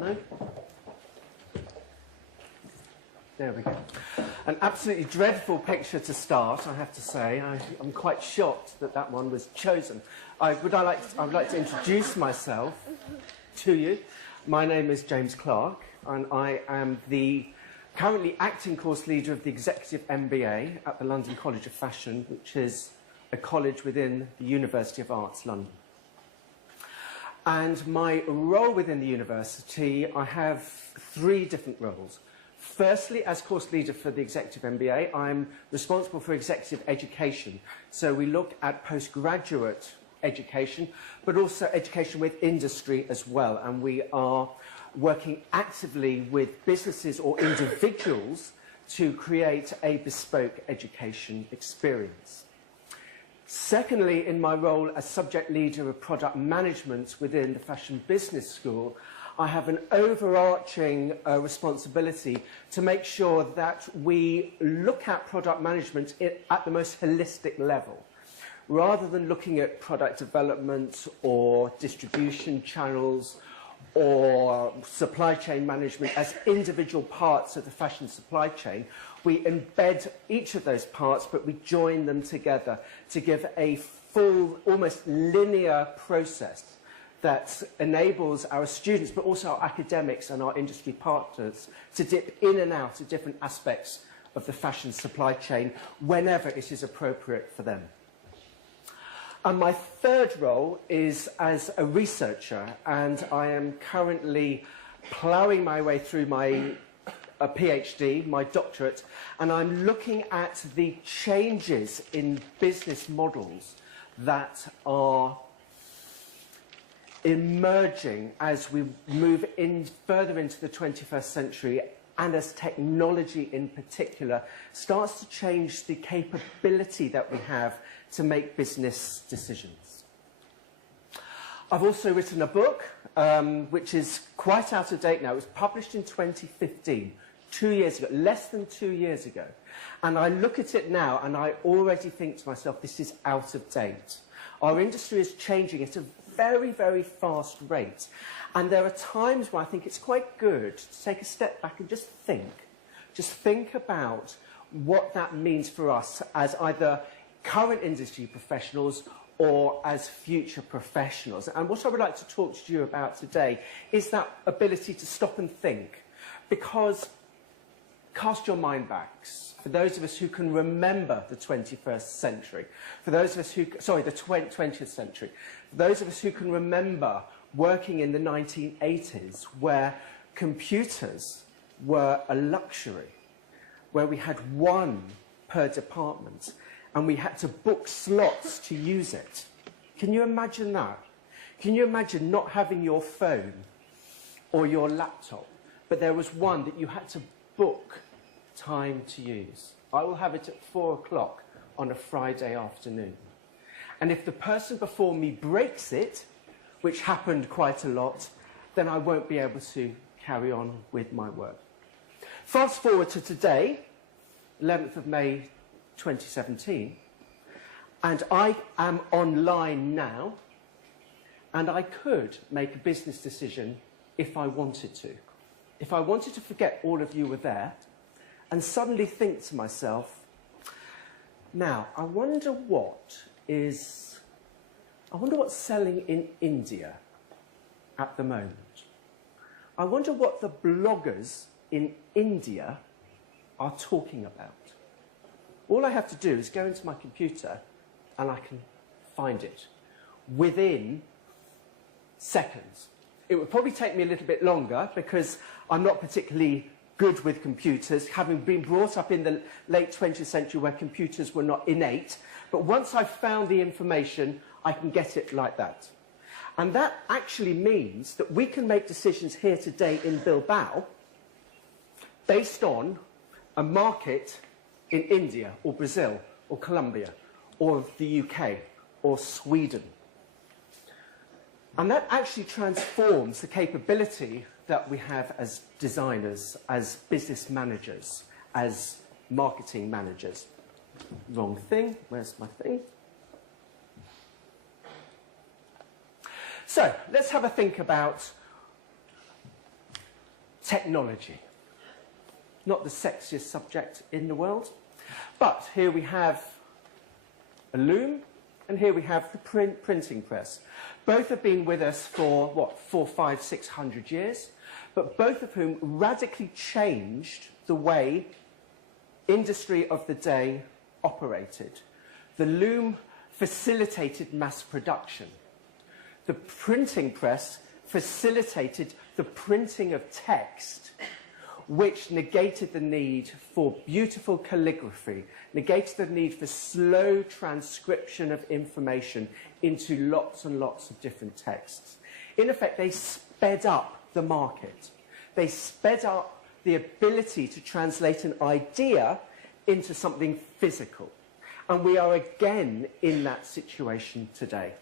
No? There we go. An absolutely dreadful picture to start, I have to say. I'm quite shocked that that one was chosen. I would like to introduce myself to you. My name is James Clark, and I am the currently acting course leader of the Executive MBA at the London College of Fashion, which is a college within the University of Arts, London. And my role within the university, I have three different roles. Firstly, as course leader for the Executive MBA, I'm responsible for executive education. So we look at postgraduate education, but also education with industry as well. And we are working actively with businesses or individuals to create a bespoke education experience. Secondly, in my role as subject leader of product management within the Fashion Business School, I have an overarching responsibility to make sure that we look at product management at the most holistic level, rather than looking at product development or distribution channels or supply chain management as individual parts of the fashion supply chain. We embed each of those parts, but we join them together to give a full, almost linear process that enables our students, but also our academics and our industry partners, to dip in and out of different aspects of the fashion supply chain whenever it is appropriate for them. And my third role is as a researcher, and I am currently ploughing my way through my PhD, my doctorate, and I'm looking at the changes in business models that are emerging as we move further into the 21st century, and as technology in particular starts to change the capability that we have to make business decisions. I've also written a book which is quite out of date now. It was published in 2015, 2 years ago, less than 2 years ago. And I look at it now and I already think to myself, this is out of date. Our industry is changing at a very, very fast rate. And there are times where I think it's quite good to take a step back and just think about what that means for us as either current industry professionals or as future professionals. And what I would like to talk to you about today is that ability to stop and think. Because cast your mind back. For those of us who can remember the 21st century, for those of us who, sorry, the 20th century, for those of us who can remember working in the 1980s where computers were a luxury, where we had one per department, and we had to book slots to use it. Can you imagine that? Can you imagine not having your phone or your laptop, but there was one that you had to book time to use? I will have it at 4 o'clock on a Friday afternoon. And if the person before me breaks it, which happened quite a lot, then I won't be able to carry on with my work. Fast forward to today, 11th of May 2017, and I am online now, and I could make a business decision if I wanted to. If I wanted to forget all of you were there, and suddenly think to myself, now, I wonder what's selling in India at the moment. I wonder what the bloggers in India are talking about. All I have to do is go into my computer and I can find it within seconds. It would probably take me a little bit longer because I'm not particularly good with computers, having been brought up in the late 20th century where computers were not innate. But once I've found the information, I can get it like that. And that actually means that we can make decisions here today in Bilbao based on a market in India or Brazil or Colombia or the UK or Sweden. And that actually transforms the capability that we have as designers, as business managers, as marketing managers. Wrong thing. Where's my thing? So let's have a think about technology. Not the sexiest subject in the world, but here we have a loom, and here we have the printing press. Both have been with us for, what, 400, 500, 600 years, but both of whom radically changed the way industry of the day operated. The loom facilitated mass production. The printing press facilitated the printing of text, which negated the need for beautiful calligraphy, negated the need for slow transcription of information into lots and lots of different texts. In effect, they sped up the market. They sped up the ability to translate an idea into something physical. And we are again in that situation today.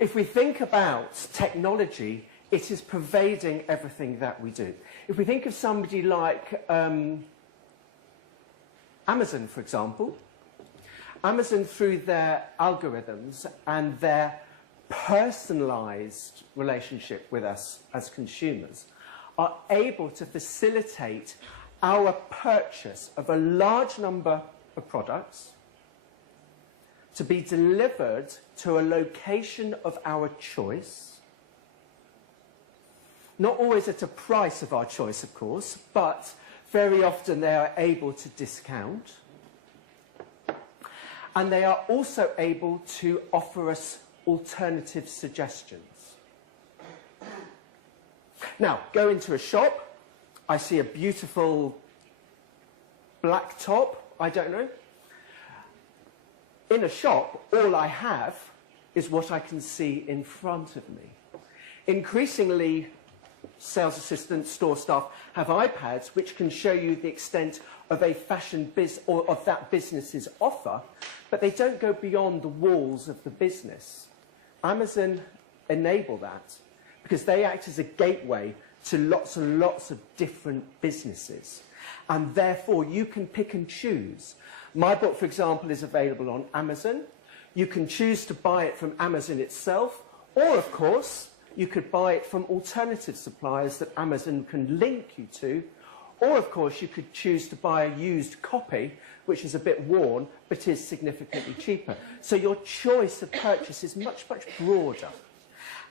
If we think about technology, it is pervading everything that we do. If we think of somebody like Amazon, for example, Amazon, through their algorithms and their personalized relationship with us as consumers, are able to facilitate our purchase of a large number of products to be delivered to a location of our choice, not always at a price of our choice, of course, but very often they are able to discount, and they are also able to offer us alternative suggestions. Now, go into a shop, I see a beautiful black top, I don't know. In a shop, all I have is what I can see in front of me. Increasingly, sales assistants, store staff have iPads which can show you the extent of a fashion or of that business's offer, but they don't go beyond the walls of the business. Amazon enable that because they act as a gateway to lots and lots of different businesses. And therefore, you can pick and choose. My book, for example, is available on Amazon. You can choose to buy it from Amazon itself, or, of course, you could buy it from alternative suppliers that Amazon can link you to, or, of course, you could choose to buy a used copy, which is a bit worn, but is significantly cheaper. So your choice of purchase is much, much broader.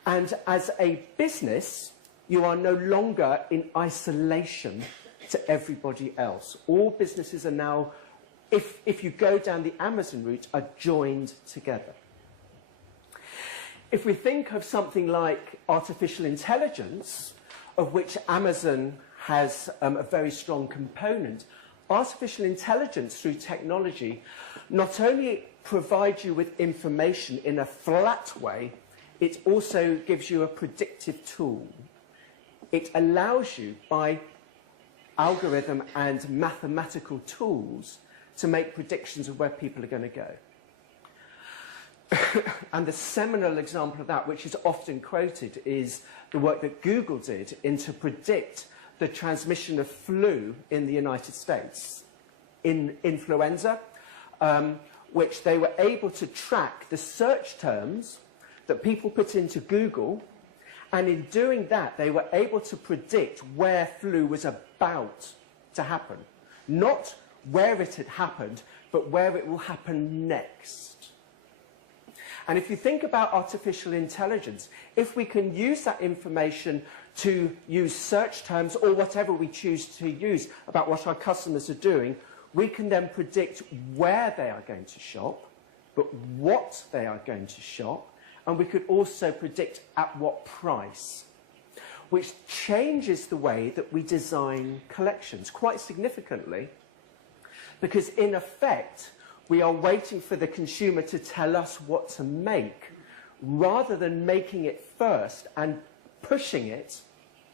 And as a business, you are no longer in isolation to everybody else. All businesses are now, if you go down the Amazon route, are joined together. If we think of something like artificial intelligence, of which Amazon has a very strong component, artificial intelligence through technology not only provides you with information in a flat way, it also gives you a predictive tool. It allows you, by algorithm and mathematical tools, to make predictions of where people are going to go. And the seminal example of that, which is often quoted, is the work that Google did to predict the transmission of flu in the United States, in influenza, which they were able to track the search terms that people put into Google, and in doing that, they were able to predict where flu was about to happen. Not where it had happened, but where it will happen next. And if you think about artificial intelligence, if we can use that information to use search terms or whatever we choose to use about what our customers are doing, we can then predict where they are going to shop, but what they are going to shop, and we could also predict at what price, which changes the way that we design collections quite significantly, because in effect, we are waiting for the consumer to tell us what to make, rather than making it first and pushing it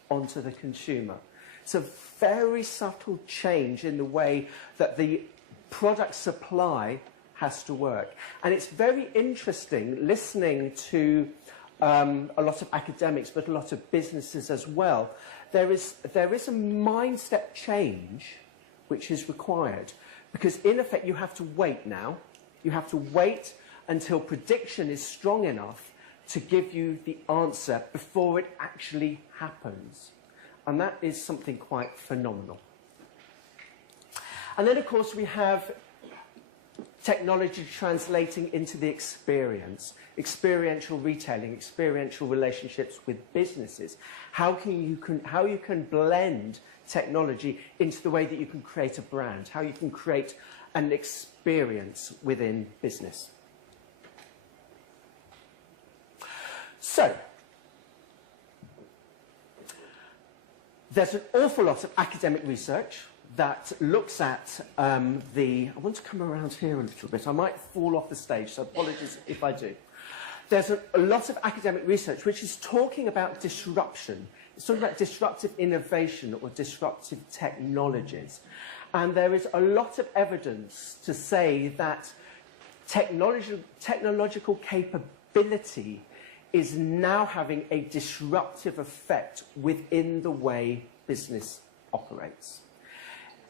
onto the consumer. It's a very subtle change in the way that the product supply has to work. And it's very interesting listening to a lot of academics, but a lot of businesses as well. There is a mindset change which is required, because in effect you have to wait now. You have to wait until prediction is strong enough to give you the answer before it actually happens. And that is something quite phenomenal. And then, of course, we have technology translating into the experience, experiential retailing, experiential relationships with businesses. How you can blend technology into the way that you can create a brand, how you can create an experience within business. So, there's an awful lot of academic research that looks at I want to come around here a little bit. I might fall off the stage, so apologies if I do. There's a lot of academic research which is talking about disruption. It's talking about disruptive innovation or disruptive technologies. And there is a lot of evidence to say that technological capability is now having a disruptive effect within the way business operates.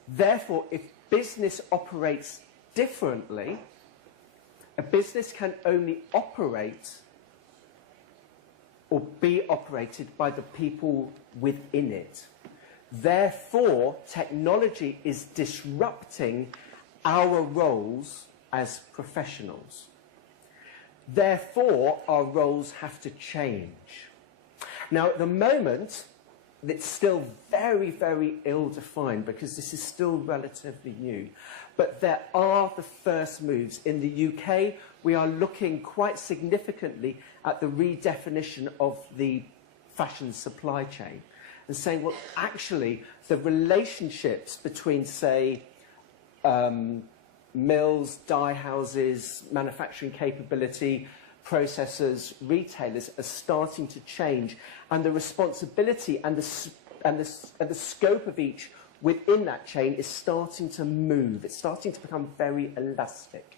Therefore, if business operates differently, a business can only operate or be operated by the people within it. Therefore, technology is disrupting our roles as professionals. Therefore, our roles have to change. Now, at the moment, it's still very, very ill-defined because this is still relatively new. But there are the first moves. In the UK, we are looking quite significantly at the redefinition of the fashion supply chain and saying, well, actually, the relationships between, say, mills, dye houses, manufacturing capability, processors, retailers are starting to change, and the responsibility and the scope of each within that chain is starting to move. It's starting to become very elastic.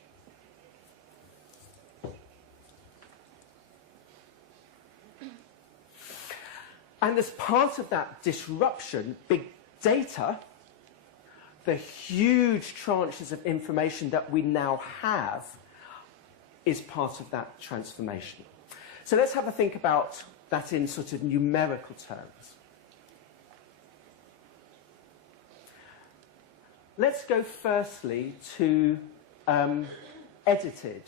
And as part of that disruption, big data, the huge tranches of information that we now have, is part of that transformation. So let's have a think about that in sort of numerical terms. Let's go firstly to Edited.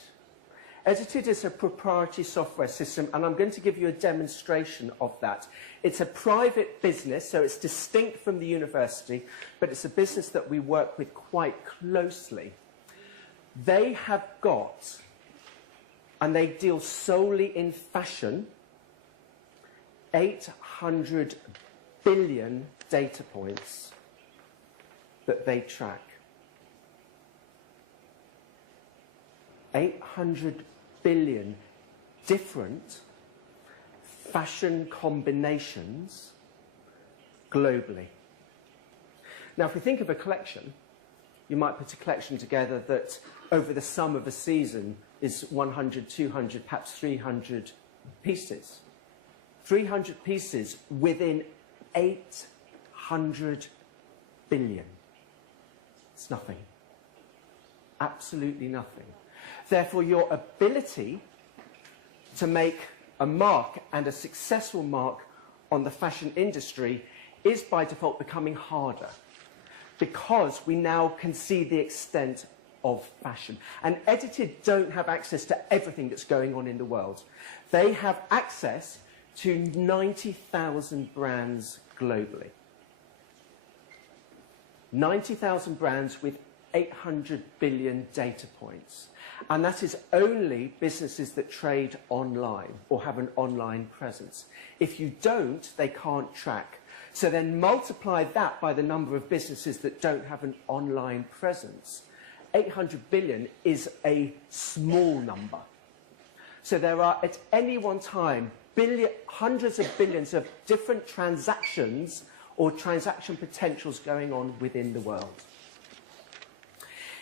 Edited is a proprietary software system, and I'm going to give you a demonstration of that. It's a private business, so it's distinct from the university, but it's a business that we work with quite closely. They have got, and they deal solely in fashion, 800 billion data points that they track. 800 billion different fashion combinations globally. Now, if we think of a collection, you might put a collection together that over the sum of a season is 100, 200, perhaps 300 pieces. 300 pieces within 800 billion. It's nothing. Absolutely nothing. Therefore, your ability to make a mark, and a successful mark, on the fashion industry is by default becoming harder, because we now can see the extent of fashion. And Edited don't have access to everything that's going on in the world. They have access to 90,000 brands globally. 90,000 brands with 800 billion data points. And that is only businesses that trade online or have an online presence. If you don't, they can't track. So then multiply that by the number of businesses that don't have an online presence. 800 billion is a small number. So there are, at any one time, hundreds of billions of different transactions or transaction potentials going on within the world.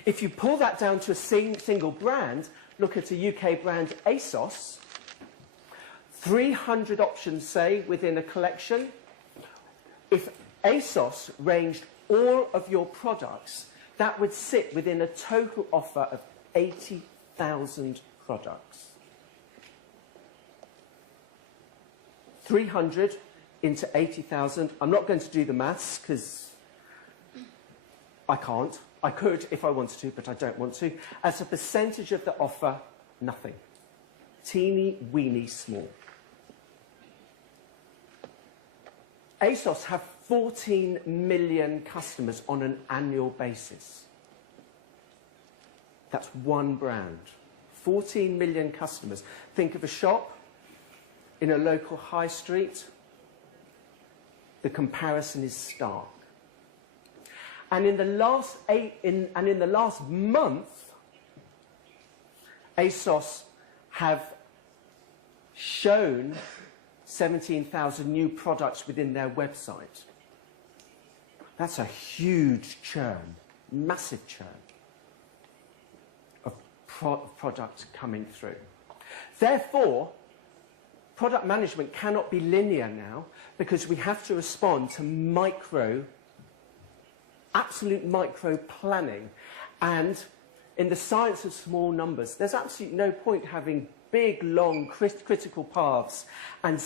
If you pull that down to a single brand, look at a UK brand, ASOS, 300 options, say, within a collection. If ASOS ranged all of your products, that would sit within a total offer of 80,000 products. 300 into 80,000. I'm not going to do the maths because I can't. I could if I wanted to, but I don't want to. As a percentage of the offer, nothing. Teeny weeny small. ASOS have 14 million customers on an annual basis. That's one brand. 14 million customers. Think of a shop in a local high street. The comparison is stark. And in the last month, ASOS have shown 17,000 new products within their website. That's a huge churn, massive churn of product coming through. Therefore, product management cannot be linear now because we have to respond to absolute micro planning. And in the science of small numbers, there's absolutely no point having big, long, critical paths and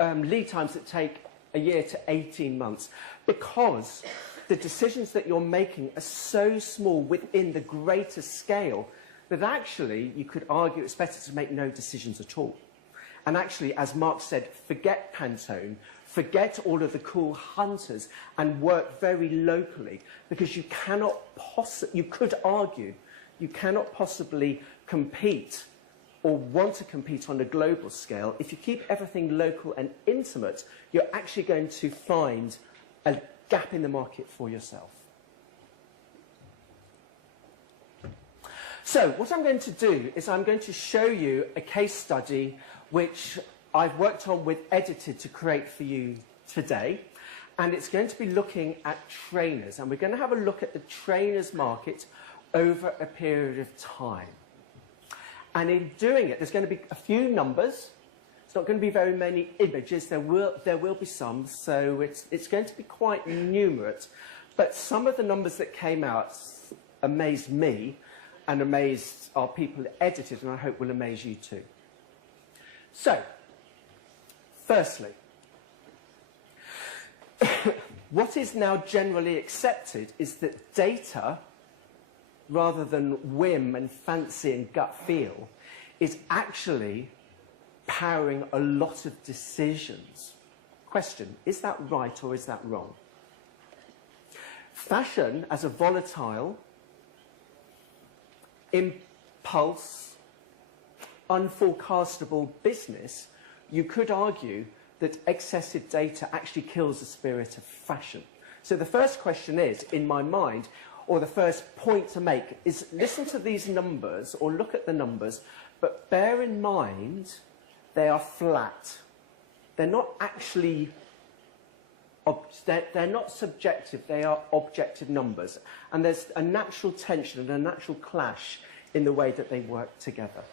lead times that take a year to 18 months because the decisions that you're making are so small within the greater scale that actually, you could argue it's better to make no decisions at all. And actually, as Mark said, forget Pantone, forget all of the cool hunters and work very locally because you cannot you could argue, you cannot possibly compete or want to compete on a global scale. If you keep everything local and intimate, you're actually going to find a gap in the market for yourself. So what I'm going to do is I'm going to show you a case study which I've worked on with Edited to create for you today. And it's going to be looking at trainers. And we're going to have a look at the trainers market over a period of time. And in doing it, there's going to be a few numbers. It's not going to be very many images. There will be some, so it's going to be quite numerate. But some of the numbers that came out amazed me and amazed our people at Edited, and I hope will amaze you too. So, firstly, what is now generally accepted is that data, rather than whim and fancy and gut feel, is actually powering a lot of decisions. Question, is that right or is that wrong? Fashion as a volatile, impulse, unforecastable business, you could argue that excessive data actually kills the spirit of fashion. So the first question is, in my mind, or the first point to make, is listen to these numbers or look at the numbers, but bear in mind they are flat. They're not actually, they're not subjective, they are objective numbers. And there's a natural tension and a natural clash in the way that they work together.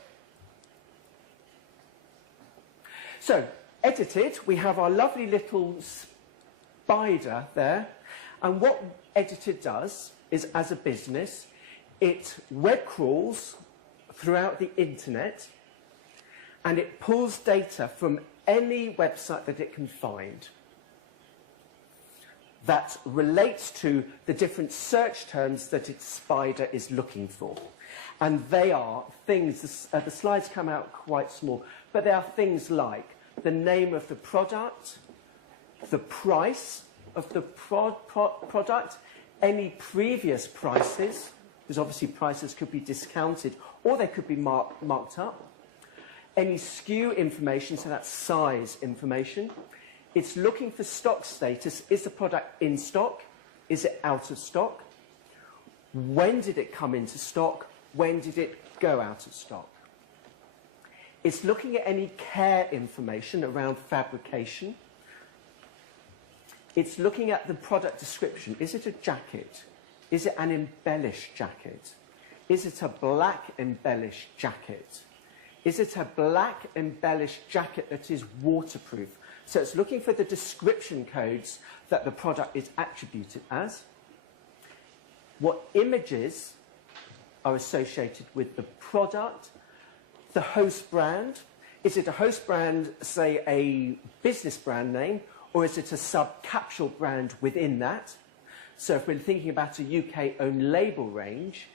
So, Edited, we have our lovely little spider there. And what Edited does is, as a business, it web crawls throughout the internet and it pulls data from any website that it can find that relates to the different search terms that its spider is looking for. And they are things, the slides come out quite small, but they are things like the name of the product, the price of the product, any previous prices, because obviously prices could be discounted or they could be marked up, any SKU information, so that's size information. It's looking for stock status. Is the product in stock? Is it out of stock? When did it come into stock? When did it go out of stock? It's looking at any care information around fabrication. It's looking at the product description. Is it a jacket? Is it an embellished jacket? Is it a black embellished jacket? Is it a black embellished jacket that is waterproof? So it's looking for the description codes that the product is attributed as. What images are associated with the product, the host brand. Is it a host brand, say a business brand name, or is it a sub-capsule brand within that? So if we're thinking about a UK-owned label range,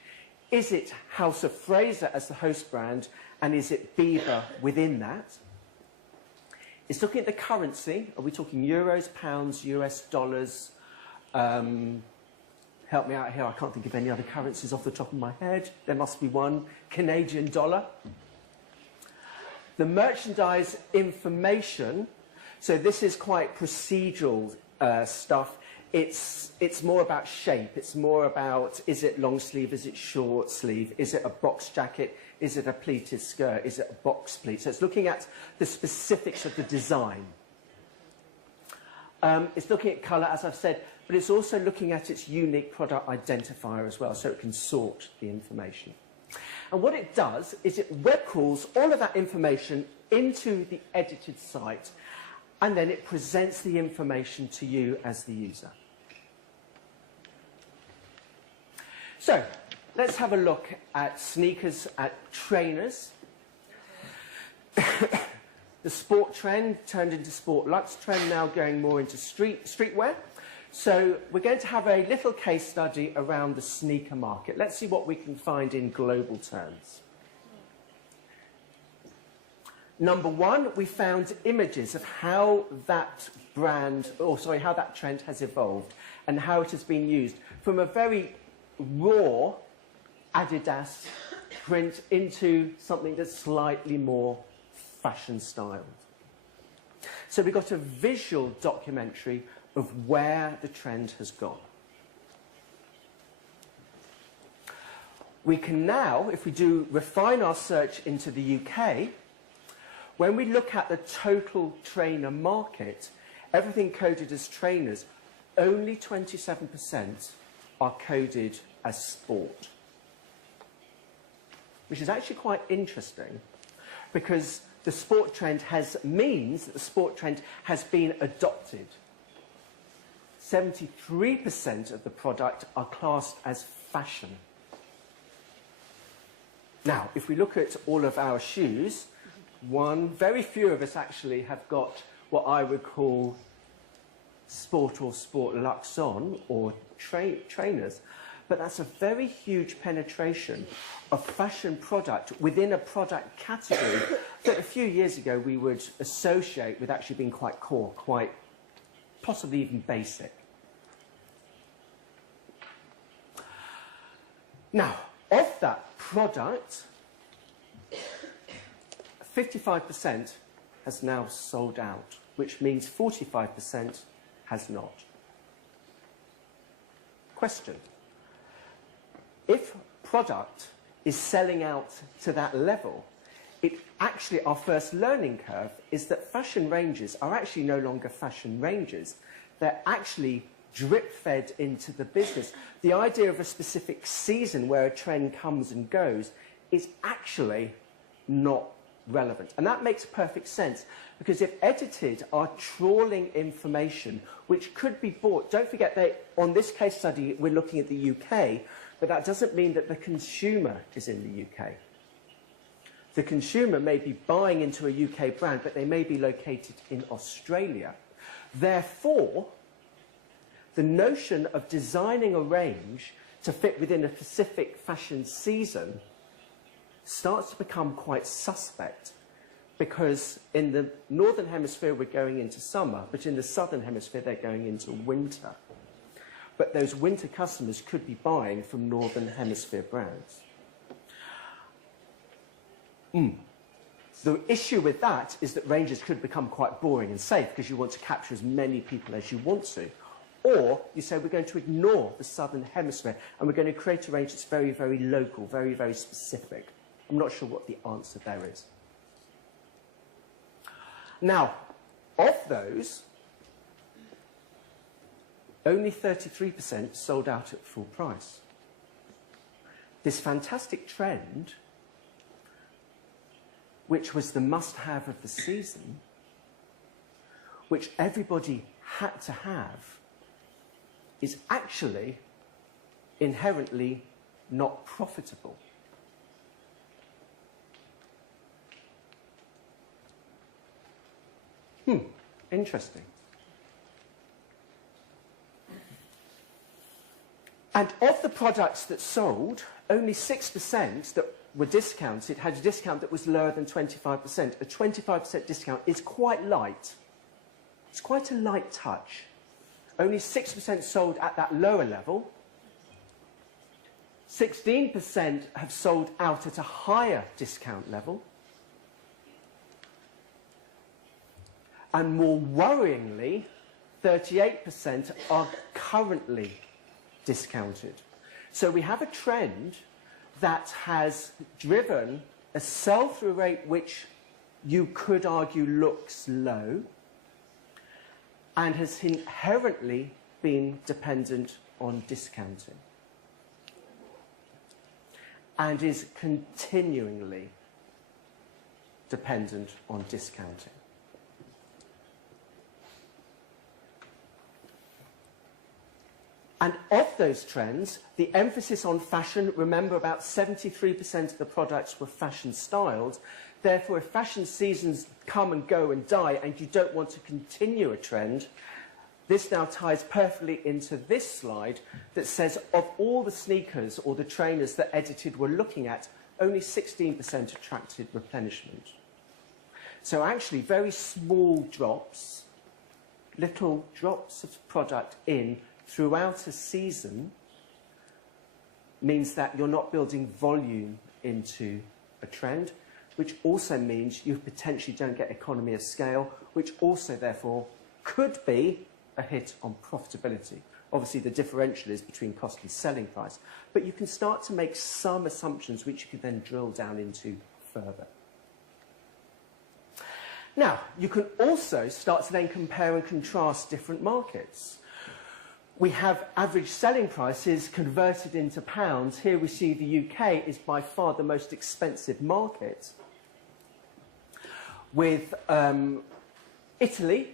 is it House of Fraser as the host brand, and is it Bieber within that? It's looking at the currency. Are we talking euros, pounds, US dollars? Help me out here, I can't think of any other currencies off the top of my head. There must be one. Canadian dollar. The merchandise information, so this is quite procedural stuff. It's more about shape. It's more about, is it long sleeve, is it short sleeve, is it a box jacket, is it a pleated skirt, is it a box pleat? So it's looking at the specifics of the design. It's looking at colour, as I've said, but it's also looking at its unique product identifier as well, so it can sort the information. And what it does is it web crawls all of that information into the edited site, and then it presents the information to you as the user. So, let's have a look at sneakers, at trainers. The sport trend turned into sport luxe trend, now going more into streetwear. So we're going to have a little case study around the sneaker market. Let's see what we can find in global terms. Number one, we found images of how that brand, how that trend has evolved and how it has been used from a very raw Adidas print into something that's slightly more fashion styled. So we got a visual documentary of where the trend has gone. We can now, if we do refine our search into the UK, when we look at the total trainer market, everything coded as trainers, only 27% are coded as sport. Which is actually quite interesting, because the sport trend means that the sport trend has been adopted. 73% of the product are classed as fashion. Now, if we look at all of our shoes, very few of us actually have got what I would call sport or sport luxe on, or trainers. But that's a very huge penetration of fashion product within a product category that a few years ago we would associate with actually being quite core, quite possibly even basic. Now, of that product, 55% has now sold out, which means 45% has not. Question. If product is selling out to that level, our first learning curve is that fashion ranges are actually no longer fashion ranges. They're actually drip-fed into the business. The idea of a specific season where a trend comes and goes is actually not relevant. And that makes perfect sense, because if edited are trawling information which could be bought, don't forget that on this case study we're looking at the UK, but that doesn't mean that the consumer is in the UK. The consumer may be buying into a UK brand, but they may be located in Australia. Therefore, the notion of designing a range to fit within a specific fashion season starts to become quite suspect, because in the northern hemisphere we're going into summer, but in the southern hemisphere they're going into winter. But those winter customers could be buying from northern hemisphere brands. The issue with that is that ranges could become quite boring and safe, because you want to capture as many people as you want to. Or you say we're going to ignore the southern hemisphere and we're going to create a range that's very, very local, very, very specific. I'm not sure what the answer there is. Now, of those, only 33% sold out at full price. This fantastic trend, which was the must-have of the season, which everybody had to have, is actually inherently not profitable. Interesting. And of the products that sold, only 6% that were discounted had a discount that was lower than 25%. A 25% discount is quite light. It's quite a light touch. Only 6% sold at that lower level. 16% have sold out at a higher discount level. And more worryingly, 38% are currently discounted. So we have a trend that has driven a sell-through rate which you could argue looks low and has inherently been dependent on discounting and is continually dependent on discounting. And of those trends, the emphasis on fashion, remember about 73% of the products were fashion styled. Therefore, if fashion seasons come and go and die and you don't want to continue a trend, this now ties perfectly into this slide that says of all the sneakers or the trainers that Edited were looking at, only 16% attracted replenishment. So actually very small drops, little drops of product in throughout a season means that you're not building volume into a trend, which also means you potentially don't get economy of scale, which also therefore could be a hit on profitability. Obviously the differential is between cost and selling price, but you can start to make some assumptions which you can then drill down into further. Now, you can also start to then compare and contrast different markets. We have average selling prices converted into pounds. Here we see the UK is by far the most expensive market, with Italy,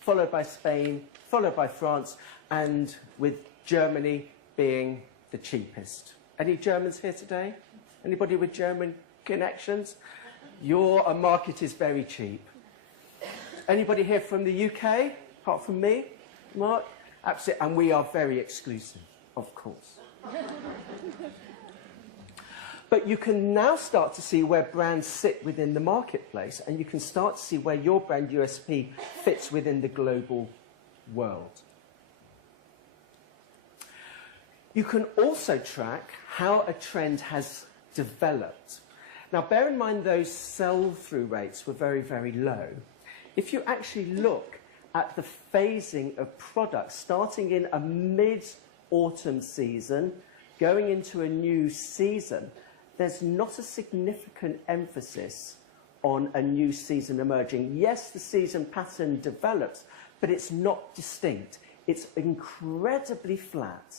followed by Spain, followed by France, and with Germany being the cheapest. Any Germans here today? Anybody with German connections? Your market is very cheap. Anybody here from the UK, apart from me? Mark? Absolutely, and we are very exclusive, of course. But you can now start to see where brands sit within the marketplace, and you can start to see where your brand USP fits within the global world. You can also track how a trend has developed. Now, bear in mind those sell-through rates were very, very low. If you actually look at the phasing of products starting in a mid-autumn season, going into a new season, there's not a significant emphasis on a new season emerging. Yes, the season pattern develops, but it's not distinct. It's incredibly flat.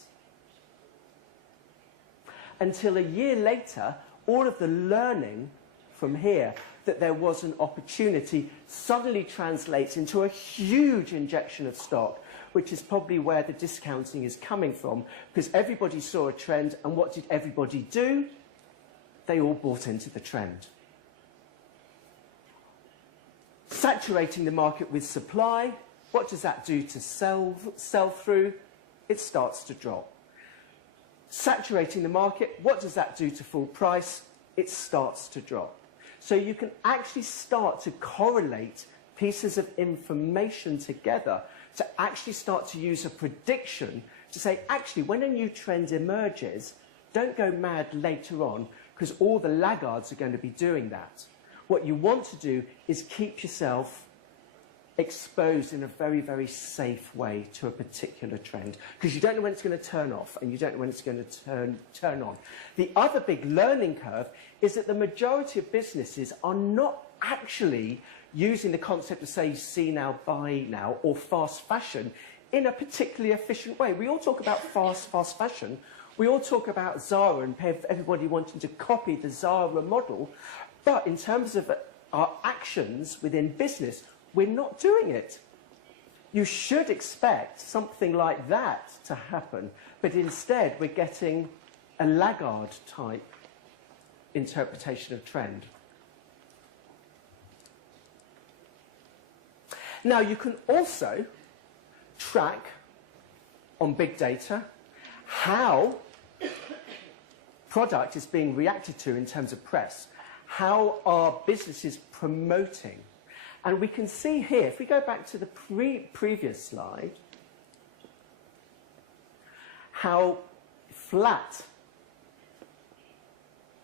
Until a year later, all of the learning from here that there was an opportunity suddenly translates into a huge injection of stock, which is probably where the discounting is coming from, because everybody saw a trend, and what did everybody do? They all bought into the trend. Saturating the market with supply, what does that do to sell-through? It starts to drop. Saturating the market, what does that do to full price? It starts to drop. So you can actually start to correlate pieces of information together to actually start to use a prediction to say, actually, when a new trend emerges, don't go mad later on, because all the laggards are going to be doing that. What you want to do is keep yourself exposed in a very, very safe way to a particular trend, because you don't know when it's going to turn off and you don't know when it's going to turn on. The other big learning curve is that the majority of businesses are not actually using the concept of, say, see now, buy now, or fast fashion in a particularly efficient way. We all talk about fast fashion. We all talk about Zara and everybody wanting to copy the Zara model. But in terms of our actions within business, we're not doing it. You should expect something like that to happen, but instead we're getting a laggard type interpretation of trend. Now, you can also track on big data how product is being reacted to in terms of press. How are businesses promoting? And we can see here, if we go back to the previous slide, how flat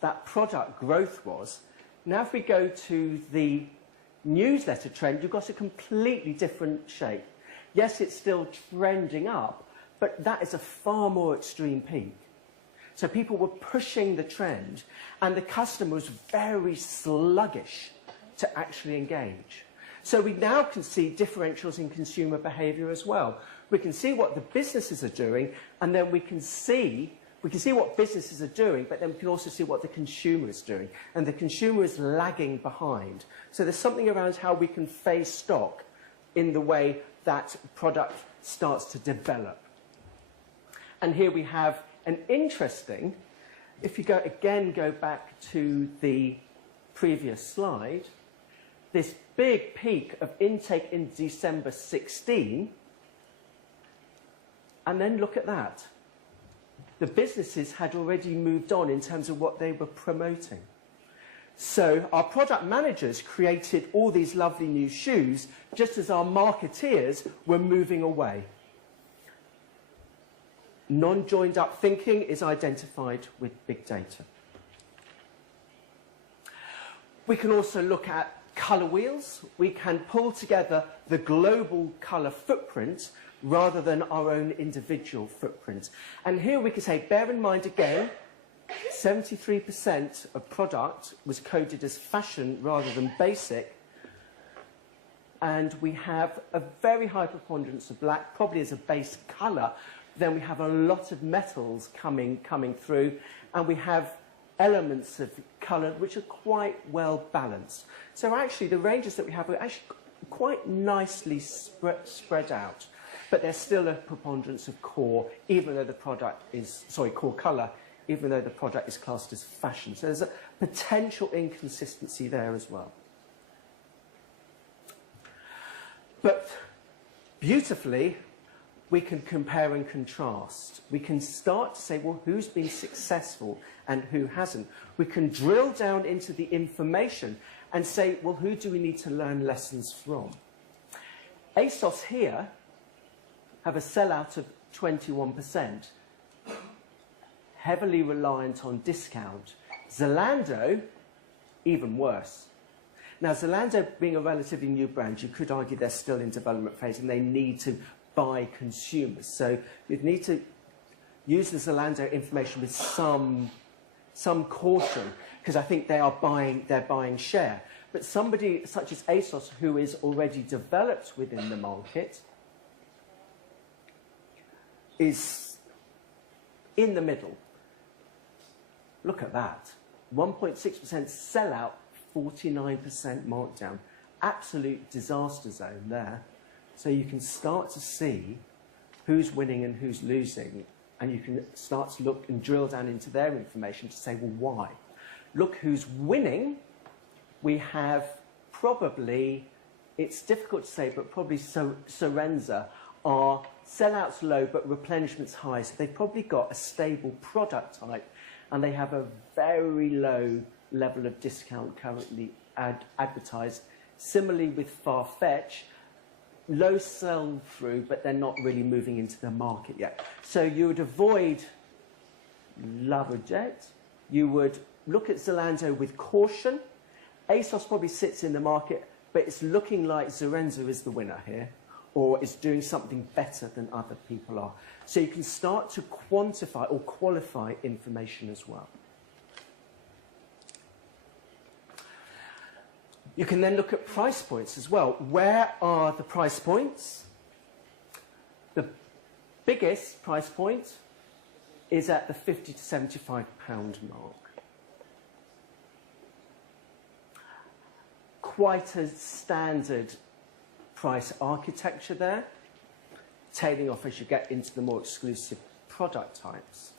that product growth was. Now if we go to the newsletter trend, you've got a completely different shape. Yes, it's still trending up, but that is a far more extreme peak. So people were pushing the trend, and the customer was very sluggish to actually engage. So we now can see differentials in consumer behaviour as well. We can see what the businesses are doing, and then we can see what businesses are doing, but then we can also see what the consumer is doing. And the consumer is lagging behind. So there's something around how we can phase stock in the way that product starts to develop. And here we have an interesting, if you go back to the previous slide, this big peak of intake in December 16, and then look at that. The businesses had already moved on in terms of what they were promoting. So our product managers created all these lovely new shoes just as our marketeers were moving away. Non-joined up thinking is identified with big data. We can also look at colour wheels. We can pull together the global colour footprint rather than our own individual footprint. And here we can say, bear in mind again, 73% of product was coded as fashion rather than basic. And we have a very high preponderance of black, probably as a base colour. Then we have a lot of metals coming through, and we have elements of colour which are quite well balanced. So actually the ranges that we have are actually quite nicely spread out. But there's still a preponderance of core, even though the product is, core colour, even though the product is classed as fashion. So there's a potential inconsistency there as well. But beautifully, we can compare and contrast. We can start to say, well, who's been successful and who hasn't? We can drill down into the information and say, well, who do we need to learn lessons from? ASOS here have a sellout of 21%, heavily reliant on discount. Zalando, even worse. Now, Zalando being a relatively new brand, you could argue they're still in development phase and they need to buy consumers. So you'd need to use the Zalando information with some caution, because I think they're buying share. But somebody such as ASOS, who is already developed within the market, is in the middle. Look at that. 1.6% sellout, 49% markdown. Absolute disaster zone there. So you can start to see who's winning and who's losing, and you can start to look and drill down into their information to say, well, why? Look who's winning. We have probably, it's difficult to say, but probably Sorenza are sellouts low but replenishments high. So they've probably got a stable product type, and they have a very low level of discount currently advertised. Similarly with Farfetch, low sell-through, but they're not really moving into the market yet. So you would avoid Lavajet. You would look at Zalando with caution. ASOS probably sits in the market, but it's looking like Zorenza is the winner here, or is doing something better than other people are. So you can start to quantify or qualify information as well. You can then look at price points as well. Where are the price points? The biggest price point is at the £50 to £75 mark. Quite a standard price architecture there, tailing off as you get into the more exclusive product types.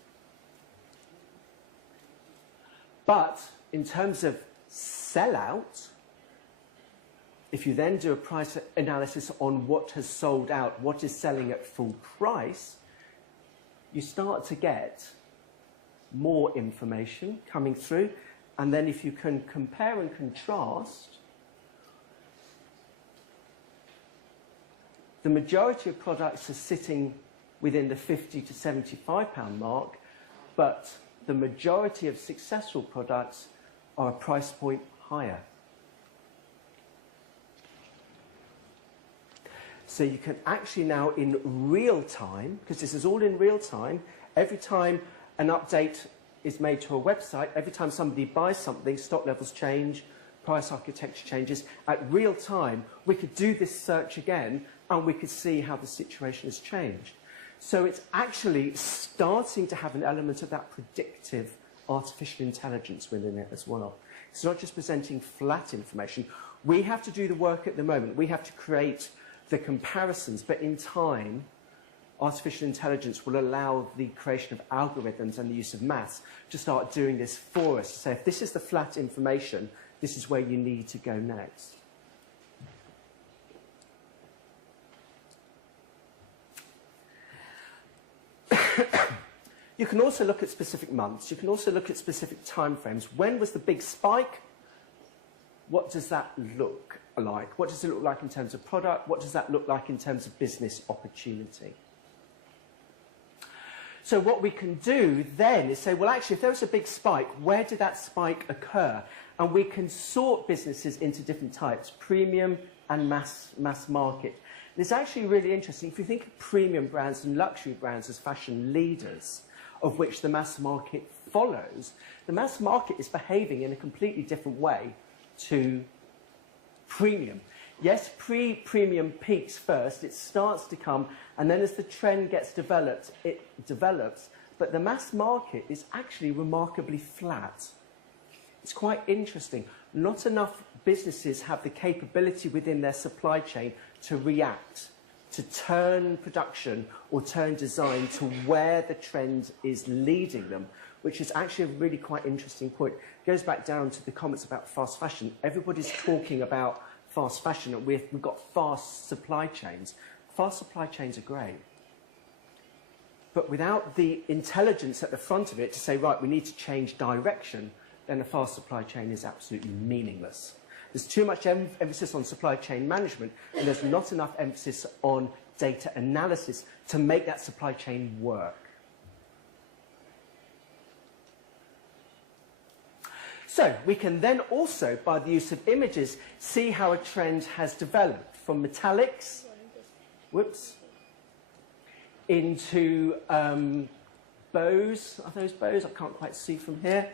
But in terms of sellout, If you then do a price analysis on what has sold out, what is selling at full price, you start to get more information coming through. And then if you can compare and contrast, the majority of products are sitting within the £50 to £75 mark, but the majority of successful products are a price point higher. So you can actually now, in real time, because this is all in real time, every time an update is made to a website, every time somebody buys something, stock levels change, price architecture changes. At real time, we could do this search again, and we could see how the situation has changed. So it's actually starting to have an element of that predictive artificial intelligence within it as well. It's not just presenting flat information. We have to do the work at the moment. We have to create the comparisons, but in time, artificial intelligence will allow the creation of algorithms and the use of maths to start doing this for us. To say, if this is the flat information, this is where you need to go next. You can also look at specific months. You can also look at specific timeframes. When was the big spike? What does that look like? What does it look like in terms of product? What does that look like in terms of business opportunity? So what we can do then is say, well, actually, if there was a big spike, where did that spike occur? And we can sort businesses into different types, premium and mass market. And it's actually really interesting. If you think of premium brands and luxury brands as fashion leaders, of which the mass market follows, the mass market is behaving in a completely different way to premium. Yes, premium peaks first, it starts to come, and then as the trend gets developed, it develops, but the mass market is actually remarkably flat. It's quite interesting. Not enough businesses have the capability within their supply chain to react, to turn production or turn design to where the trend is leading them, which is actually a really quite interesting point. It goes back down to the comments about fast fashion. Everybody's talking about fast fashion, and we've got fast supply chains. Fast supply chains are great. But without the intelligence at the front of it to say, right, we need to change direction, then a fast supply chain is absolutely meaningless. There's too much emphasis on supply chain management, and there's not enough emphasis on data analysis to make that supply chain work. So we can then also, by the use of images, see how a trend has developed from metallics, into bows. Are those bows? I can't quite see from here.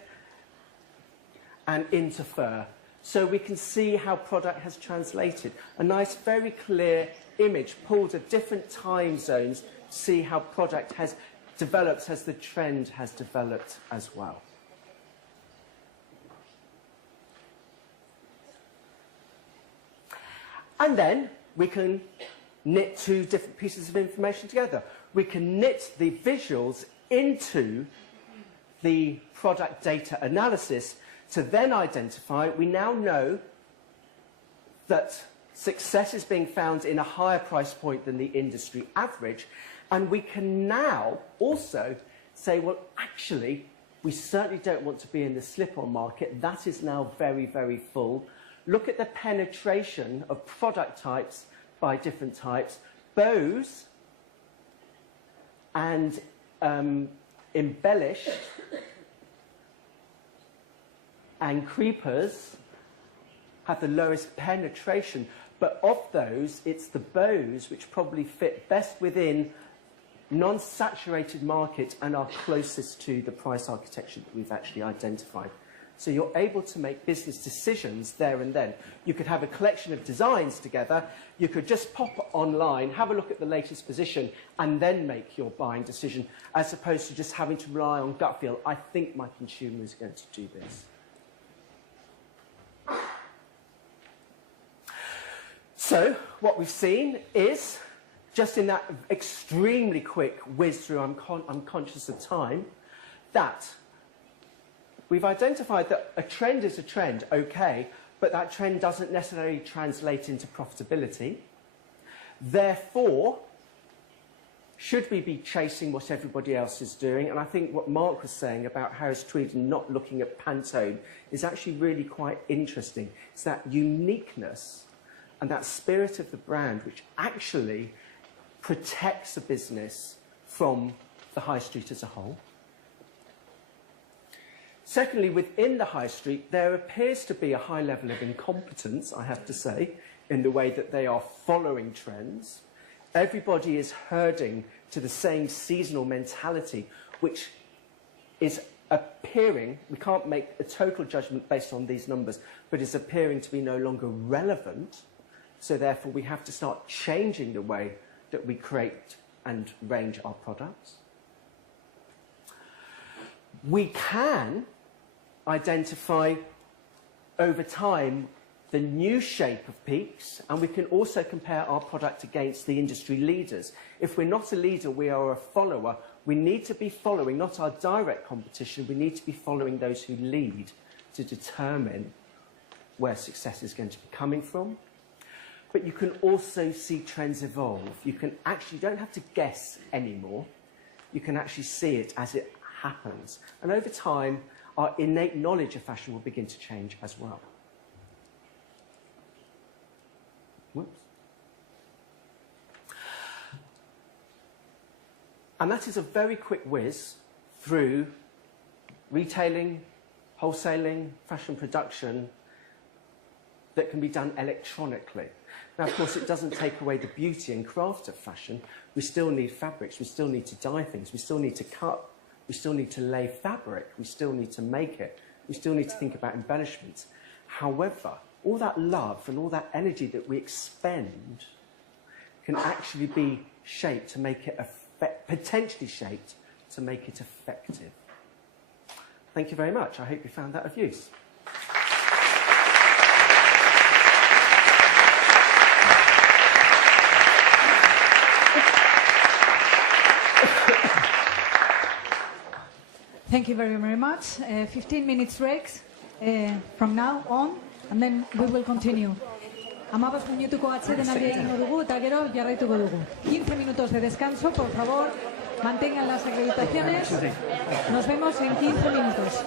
And into fur. So we can see how product has translated. A nice, very clear image pulled at different time zones to see how product has developed as the trend has developed as well. And then we can knit two different pieces of information together. We can knit the visuals into the product data analysis to then identify, we now know that success is being found in a higher price point than the industry average, and we can now also say, well, actually, we certainly don't want to be in the slip-on market. That is now very, very full. Look at the penetration of product types by different types. Bows and embellished and creepers have the lowest penetration, but of those, it's the bows which probably fit best within non-saturated market and are closest to the price architecture that we've actually identified. So you're able to make business decisions there and then. You could have a collection of designs together, you could just pop online, have a look at the latest position, and then make your buying decision, as opposed to just having to rely on gut feel. I think my consumer is going to do this. So what we've seen is, just in that extremely quick whiz through, I'm conscious of time, that we've identified that a trend is a trend, okay, but that trend doesn't necessarily translate into profitability. Therefore, should we be chasing what everybody else is doing? And I think what Mark was saying about Harris Tweed not looking at Pantone is actually really quite interesting. It's that uniqueness and that spirit of the brand which actually protects a business from the high street as a whole. Secondly, within the high street, there appears to be a high level of incompetence, I have to say, in the way that they are following trends. Everybody is herding to the same seasonal mentality, which is appearing, we can't make a total judgment based on these numbers, but is appearing to be no longer relevant. So therefore, we have to start changing the way that we create and range our products. We can identify over time the new shape of peaks, and we can also compare our product against the industry leaders. If we're not a leader, we are a follower. We need to be following not our direct competition, we need to be following those who lead to determine where success is going to be coming from. But you can also see trends evolve. You don't have to guess anymore. You can actually see it as it happens. And over time, our innate knowledge of fashion will begin to change as well. Whoops. And that is a very quick whiz through retailing, wholesaling, fashion production that can be done electronically. Now, of course, it doesn't take away the beauty and craft of fashion. We still need fabrics, we still need to dye things, we still need to cut, we still need to lay fabric, we still need to make it, we still need to think about embellishments. However, all that love and all that energy that we expend can actually be shaped to make it potentially shaped to make it effective. Thank you very much. I hope you found that of use. Thank you very, very much. 15 minutes breaks from now on, and then we will continue. 15 minutuko atsedenaldia egingo dugu eta gero jarraituko dugu. 15 minutos de descanso, por favor, mantengan las acreditaciones. Nos vemos en 15 minutos.